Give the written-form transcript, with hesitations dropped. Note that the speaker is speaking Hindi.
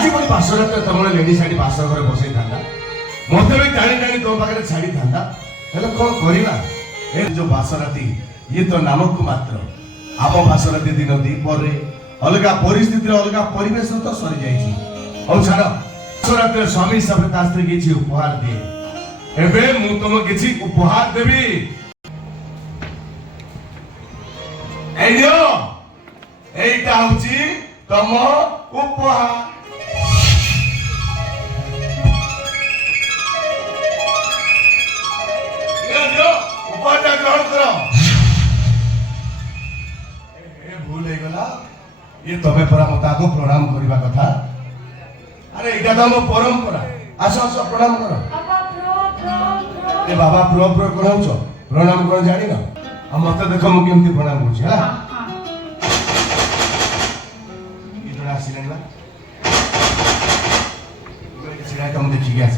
आज बोली बासरात तुम लेडी शाड़ी बासर घर बसई था मत भी टाणी टाणी तुम पाखे छाड़ी था कौन करवा ए जो बासराती ये तो नामक मात्र आम बासराती दिन दीपर अलग परिस्थिति अलग परिवेश तो सरी जाइए छाड़ बासरात स्वामी हिसाब से स्त्री किसी उपहार दिए एबे मु तुम किसी उपहार देवी এইটা হচ্ছে তম উপহার উপহারটা গ্রহণ কর ভুল হয়ে গলা ये तमे परा मत आगो प्रणाम करबा कथा अरे एटा तो हम परंपरा आसो आसो प्रणाम करो ए बाबा प्रो प्रो कहउछ प्रणाम कर जानि ना हम मत देखो मु केमती प्रणाम करछि हा इधर आसी लगला इधर के सिरा कम देखि गया